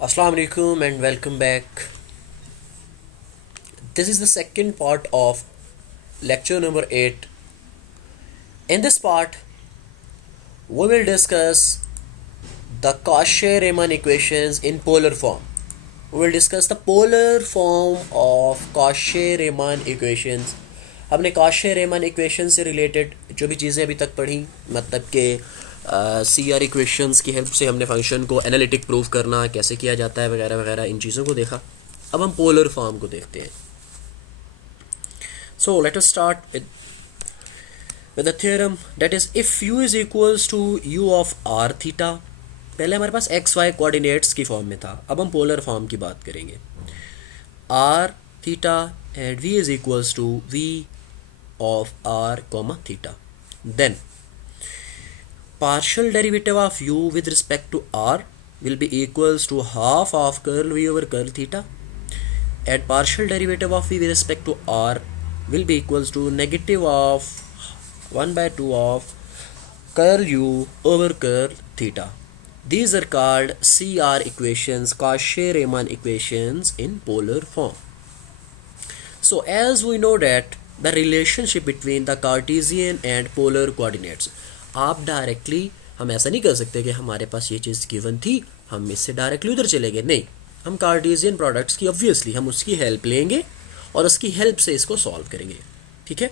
Assalamu alaikum and welcome back. This is the second part of lecture number 8. In this part, we will discuss the Cauchy-Riemann equations in polar form. We will discuss the polar form of Cauchy-Riemann equations. हमने Cauchy-Riemann equations से related जो भी चीज़ें अभी तक पढ़ी, मतलब कि सी आर इक्वेशंस की हेल्प से हमने फंक्शन को एनालिटिक प्रूव करना कैसे किया जाता है वगैरह वगैरह, इन चीज़ों को देखा. अब हम पोलर फॉर्म को देखते हैं. So let us start with the theorem that is if u is equals to u of r theta. पहले हमारे पास एक्स वाई कोऑर्डिनेट्स की फॉर्म में था, अब हम पोलर फॉर्म की बात करेंगे. r theta and v is equals to v of r comma theta. Then partial derivative of u with respect to r will be equals to half of curl v over curl theta, and partial derivative of v with respect to r will be equals to negative of 1 by 2 of curl u over curl theta. These are called CR equations, Cauchy-Riemann equations in polar form. So as we know that the relationship between the Cartesian and polar coordinates, आप directly हम ऐसा नहीं कर सकते कि हमारे पास ये चीज़ given थी हम इससे डायरेक्टली उधर चले गए. नहीं, हम कार्टेशियन प्रोडक्ट्स की ऑब्वियसली हम उसकी हेल्प लेंगे और उसकी हेल्प से इसको सॉल्व करेंगे. ठीक है,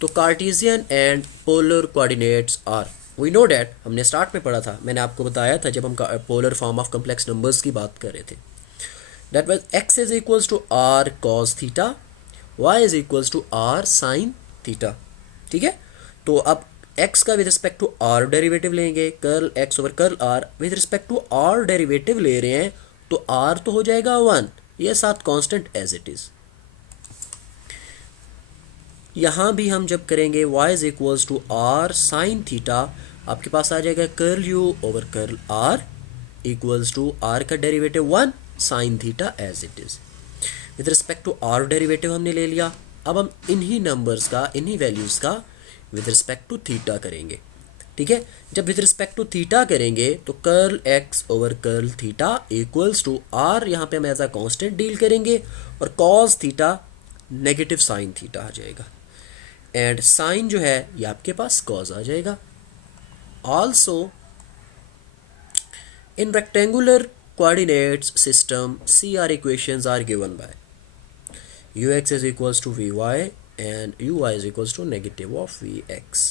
तो Cartesian and polar coordinates are, we know that, हमने स्टार्ट में पढ़ा था, मैंने आपको बताया था जब हम polar form of complex numbers की बात कर रहे थे. That was x is equals to r cos theta, y is equals to r sine theta. ठीक है, तो अब x का with respect to r derivative लेंगे, curl x over curl r, with respect to r derivative ले रहे हैं तो r तो हो जाएगा 1, ये साथ कांस्टेंट एज इट इज. यहाँ भी हम जब करेंगे y is equals to r sine theta, आपके पास आ जाएगा curl u over curl r equals to r का derivative 1 sine theta as it is. With respect to r derivative हमने ले लिया. अब हम इन्हीं नंबर्स का, इन्हीं वैल्यूज़ का विद रिस्पेक्ट टू थीटा करेंगे. ठीक है, जब विद रिस्पेक्ट टू थीटा करेंगे तो curl x over curl theta equals to r, यहाँ पे हम एज अ कांस्टेंट डील करेंगे, और cos theta negative sine theta आ जाएगा, एंड साइन जो है ये आपके पास कॉस आ जाएगा. Also in rectangular coordinates system, CR equations are given by ux is equals to vy and uy is equals to negative of vx,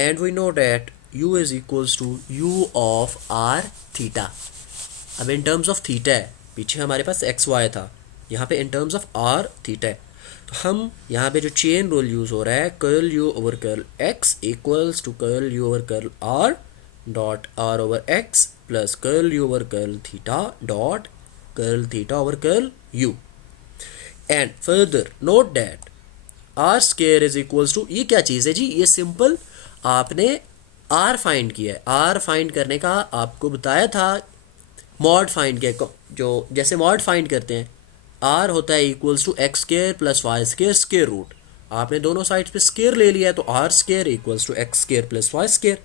and we know that u is equals to u of r theta. अब in terms of theta है, पीछे हमारे पास x Y था, यहाँ पे in terms of r theta है, तो हम यहाँ पे जो चेन रूल यूज़ हो रहा है, curl u over curl x equals to curl u over curl r dot r over x plus curl u over curl theta dot curl theta over curl u. And further note that r square is equals to, ये क्या चीज़ है जी, ये simple आपने r find किया है. r find करने का आपको बताया था, मॉड फाइंड किया, जो जैसे मॉड फाइंड करते हैं, r होता है equals to x square plus y square square root. आपने दोनों साइड्स पे स्क्वायर ले लिया है तो r square equals to x square plus y square,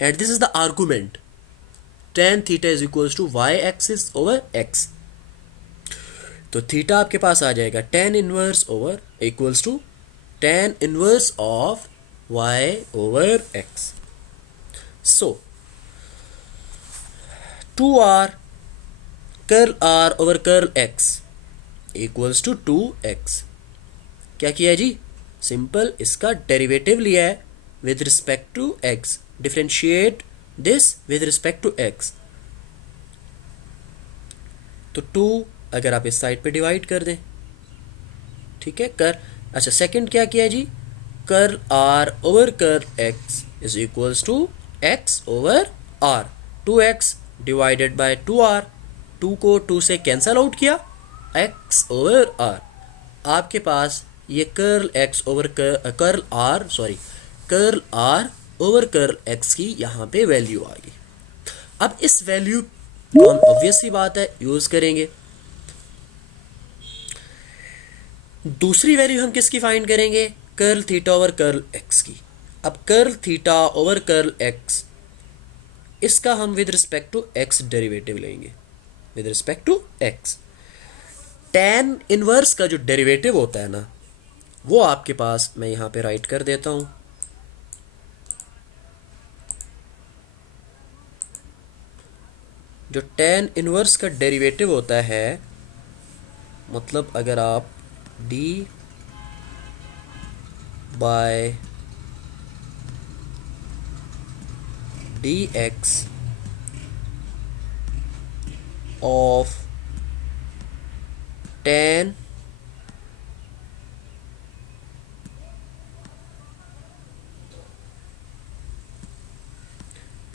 and this is the argument tan theta is equals to y axis over x. तो theta आपके पास आ जाएगा tan inverse over equals to tan inverse of y over x. So 2r curl r over curl x equals to 2x. क्या किया है जी, simple इसका derivative लिया है with respect to x, differentiate this with respect to x. तो 2 अगर आप इस साइड पे डिवाइड कर दें, ठीक है, कर, अच्छा सेकंड क्या किया जी, curl r over curl x is equals to x over r, 2x divided by 2r, 2 को 2 से कैंसल आउट किया, x ओवर r. आपके पास ये curl x over curl r, sorry curl r over curl x की यहाँ पे value आ गई. अब इस वैल्यू को हम ऑब्वियस सी बात है यूज करेंगे. दूसरी वैल्यू हम किसकी फाइंड करेंगे, curl theta over curl x की. अब curl theta over curl x इसका हम with respect to x derivative लेंगे, with respect to x. tan inverse का जो डेरिवेटिव होता है ना, वो आपके पास मैं यहाँ पे राइट कर देता हूँ। जो tan इनवर्स का डेरिवेटिव होता है, मतलब अगर आप d by dx of tan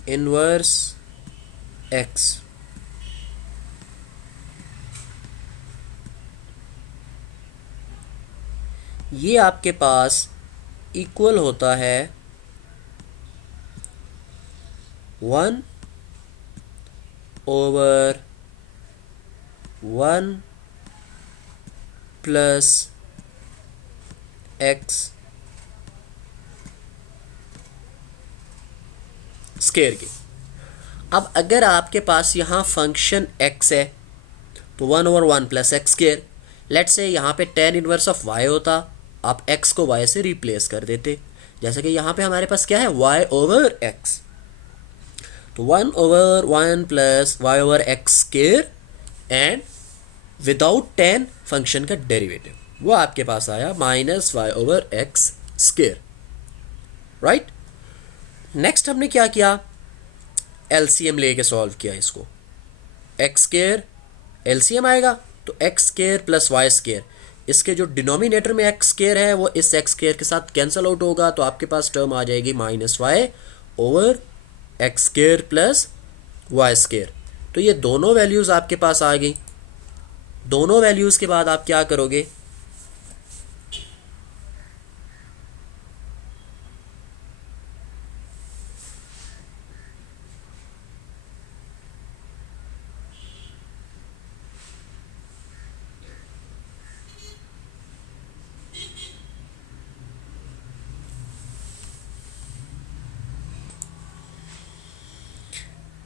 inverse x ये आपके पास इक्वल होता है 1/(1 + x स्क्वायर के। अब अगर आपके पास यहाँ फंक्शन x है तो 1/(1 + x स्क्वायर। लेट्स से यहाँ पे tan इनवर्स ऑफ y होता, आप x को y से रिप्लेस कर देते। जैसे कि यहाँ पे हमारे पास क्या है, y/x, तो 1/(1 + y/x square and without tan function का डेरिवेटिव, वो आपके पास आया -y/x स्क्वायर, राइट। नेक्स्ट हमने क्या किया, एलसीएम लेके सॉल्व किया इसको। एक्स स्क्वायर एलसीएम आएगा तो एक्स स्क्वायर + वाई स्क्वायर, इसके जो डिनोमिनेटर में एक्स स्क्वायर है वो इस एक्स स्क्वायर के साथ कैंसिल आउट होगा, तो आपके पास टर्म आ जाएगी -y/x स्क्वायर + वाई स्क्वायर। तो ये दोनों वैल्यूज़ आपके पास आ गई। दोनों वैल्यूज़ के बाद आप क्या करोगे,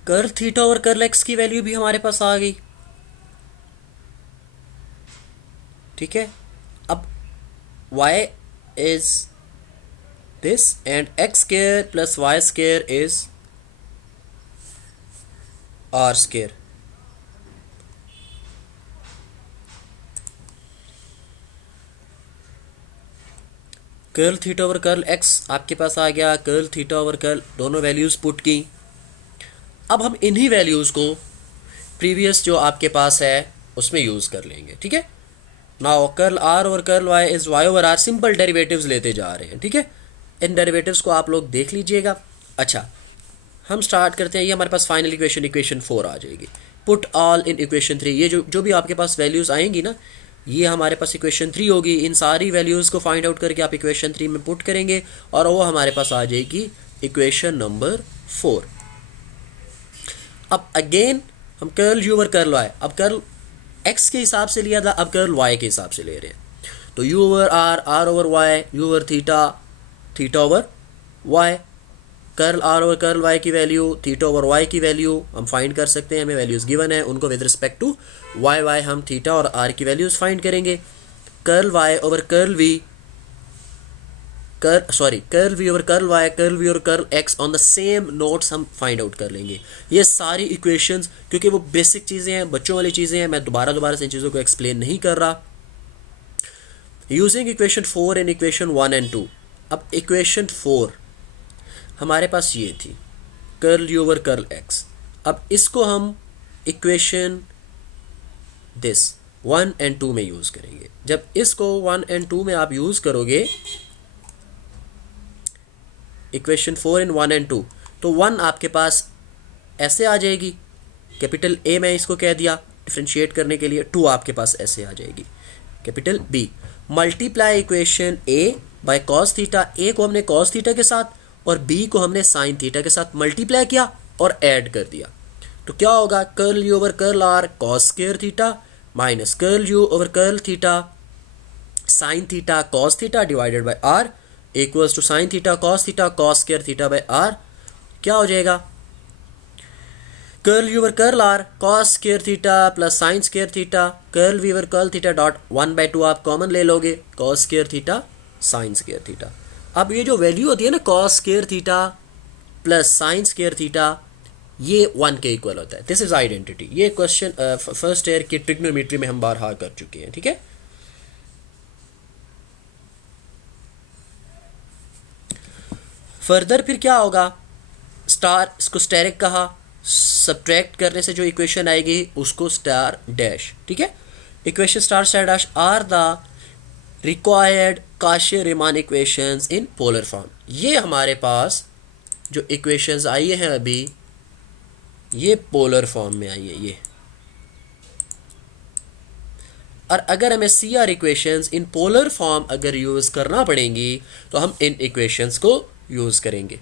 कर्ल थीटा और कर्ल एक्स की वैल्यू भी हमारे पास आ गई, ठीक है। अब y is this and x square + y square is r square. Curl theta और कर्ल एक्स आपके पास आ गया, कर्ल थीटा और कर्ल दोनों वैल्यूज़ पुट की। अब हम इन्हीं वैल्यूज़ को प्रीवियस जो आपके पास है उसमें यूज़ कर लेंगे, ठीक है। नाउ कर्ल आर और curl y is y/r, simple derivatives लेते जा रहे हैं, ठीक है। इन डेरिवेटिव्स को आप लोग देख लीजिएगा। अच्छा, हम स्टार्ट करते हैं। ये हमारे पास फाइनल इक्वेशन 4 आ जाएगी। पुट ऑल इन इक्वेशन 3, ये जो भी आपके पास वैल्यूज़ आएंगी ना, ये हमारे पास इक्वेशन 3 होगी। इन सारी वैल्यूज़ को फाइंड आउट करके आप इक्वेशन 3 में पुट करेंगे और वो हमारे पास आ जाएगी इक्वेशन नंबर 4। अब अगेन हम curl u over curl y, अब कर्ल x के हिसाब से लिया था, अब कर्ल y के हिसाब से ले रहे हैं। तो u over r, r over y, u over theta, theta over y। Curl r over curl y की वैल्यू, थीटा ओवर y की वैल्यू हम फाइंड कर सकते हैं। हमें वैल्यूज़ गिवन है, उनको विद रिस्पेक्ट टू y हम थीटा और r की वैल्यूज़ फाइंड करेंगे। Curl y over curl v, curl v over curl y, curl v और curl x on the same notes हम फाइंड आउट कर लेंगे। ये सारी इक्वेशंस, क्योंकि वो बेसिक चीज़ें हैं, बच्चों वाली चीज़ें हैं, मैं दोबारा से इन चीज़ों को एक्सप्लेन नहीं कर रहा। Using equation 4 in equation 1 and 2। अब इक्वेशन 4 हमारे पास ये थी, curl u over curl x। अब इसको हम इक्वेशन दिस 1 एंड 2 में यूज़ करेंगे। जब इसको 1 एंड 2 में आप यूज़ करोगे, इक्वेशन 4 इन 1 एंड 2, तो 1 आपके पास ऐसे आ जाएगी, कैपिटल A मैं इसको कह दिया डिफ्रेंशिएट करने के लिए। 2 आपके पास ऐसे आ जाएगी, capital B। Multiply equation A by cos theta, A को हमने कॉस थीटा के साथ और B को हमने साइन थीटा के साथ मल्टीप्लाई किया और ऐड कर दिया। तो क्या होगा, curl u over curl r cos square theta minus curl u over curl theta sine theta cos theta divided by r equals to sine theta cos square theta by r। क्या हो जाएगा, curl u over curl r cos square theta plus sine square theta, curl u over curl theta dot 1/2 आप common ले लोगे, cos square theta sine square theta. अब ये जो value होती है ना cos square theta plus sine square theta, ये 1 के इक्वल होता है। This is identity. ये क्वेश्चन फर्स्ट ईयर की ट्रिग्नोमेट्री में हम बारहा कर चुके हैं, ठीक है। फर्दर फिर क्या होगा, स्टार, इसको स्टेरिक कहा, सब्ट्रैक्ट करने से जो इक्वेशन आएगी उसको स्टार डैश, ठीक है। Equation star star dash are the required Cauchy Riemann equations in polar form. ये हमारे पास जो इक्वेशंस आई हैं अभी, ये पोलर फॉर्म में आई है ये। और अगर हमें see r equations in polar form अगर यूज़ करना पड़ेंगी तो हम इन इक्वेशंस को यूज़ करेंगे।